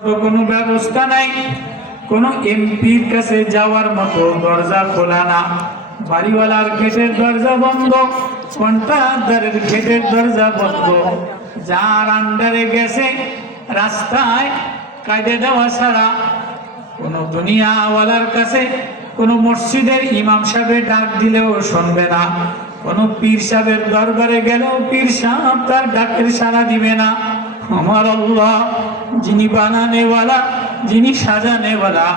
কোনো ব্যবস্থা নাই, কোনো এমপির কাছে যাওয়ার মতো দরজা খোলা না, বাড়িওয়ালার গেটের দরজা বন্ধ, কন্ট্রাক্টরের গেটের দরজা বন্ধ। যার আন্ডারে গেছে রাস্তায় কায়দা দেওয়া ছাড়া কোনো দুনিয়াওয়ালার কাছে, কোনো মসজিদের ইমাম সাহেবের ডাক দিলেও শুনবে না, কোনো পীর সাহেবের দরবারে গেলেও পীর সাহেব তার ডাকের সাড়া দিবে না। আমার আল্লাহ যিনি বানানেওয়ালা, যিনি সাজানেওয়ালা,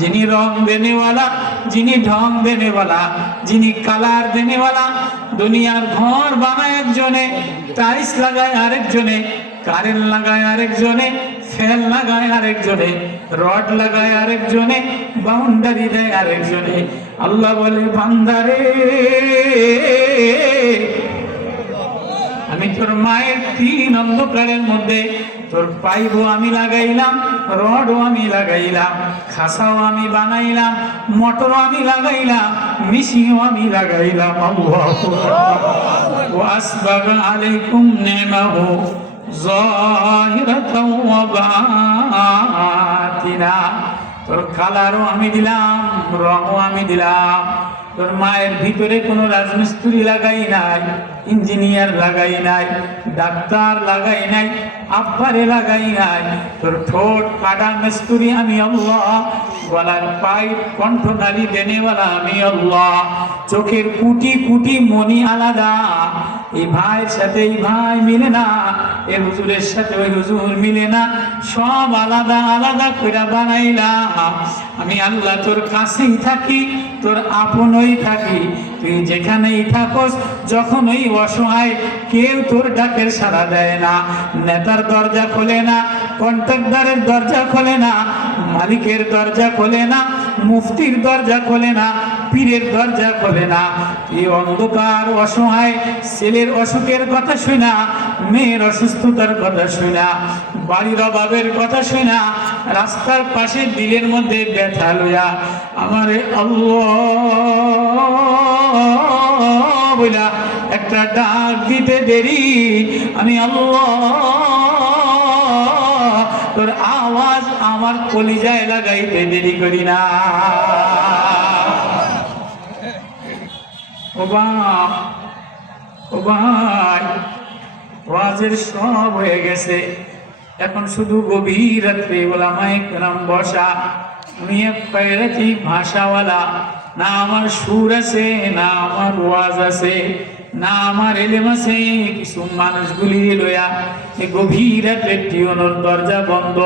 যিনি রং দেনেওয়ালা, যিনি ঢং দেনেওয়ালা, যিনি কালার দেনেওয়ালা, দুনিয়ার ঘর বানায় একজনে, টাইলস লাগায় আরেকজনে, কারেন্ট লাগায় আরেকজনে, ফ্যান লাগায় আরেকজনে, রড লাগায় আরেকজনে, বাউন্ডারি দেয় আরেকজনে। আল্লাহ বলে বান্দারে, আমি তোর মায়ের 3 অন্ধকারের মধ্যে তোর পাইপও আমি লাগাইলাম, রডও আমি লাগাইলাম, খাসাও আমি বানাইলাম, মোটরও আমি লাগাইলাম, মেশিনও আমি লাগাইলাম। আল্লাহু আকবার। ওয়াসবাগা আলাইকুম নি'মাহু যাহিরাতাও ওয়া বাতিনা। তোর কালারও আমি দিলাম, রঙও আমি দিলাম। তোর মায়ের ভিতরে কোনো রাজমিস্ত্রি লাগাই নাই, ইঞ্জিনিয়ার লাগাই নাই, ডাক্তার লাগাই নাই, আব্বারে লাগাই নাই। তোর ঠোঁট কাটা মিস্ত্রি আমি আল্লাহ, গলার পাইপ কণ্ঠনালী দেনেওয়ালা আমি আল্লাহ, চোখের কুটি কুটি মনি আলাদা, এই ভাইয়ের সাথে এই ভাই মিলে না, এই হুজুরের সাথে ওই হুজুর মিলে না, সব আলাদা আলাদা করে বানাইলাম। আমি আল্লাহ তোর কাছেই থাকি, তোর আপনই থাকি। তুই যেখানেই থাকস, যখন ওই অসহায়, কেউ তোর ডাকের সাড়া দেয় না। নেতার দরজা খোলে না, কন্ট্রাক্টরের দরজা খোলে না, মালিকের দরজা খোলে না, মুফতির দরজা খোলে না, পীরের দরজা খোলে না। এই অন্ধকার অসহায় ছেলের অসুখের কথা শুনা, মেয়ের অসুস্থতার কথা শুনা, বাড়ির অভাবের কথা শুনা, রাস্তার পাশে দিলের মধ্যে ব্যথা লইয়া আমারে আল্লাহ বইলা একটা ডাক দিতে দেরি, আমি আল্লাহ তোর আওয়াজ আমার কলিজায় লাগাইতে দেরি করি না। ও ভাই, ওয়াজের সব হয়ে গেছে, এখন শুধু গভীর রাত্রে ওলামায়ে কেরাম বসা। আমি এক পায়রাতি ভাষাওয়ালা, না আমার সুর আছে, না আমার ওয়াজ আছে, না আমার এলেম আছে। কিছু মানুষগুলি লইয়া এই গভীর রাত্রে টিউনোর দরজা বন্ধ।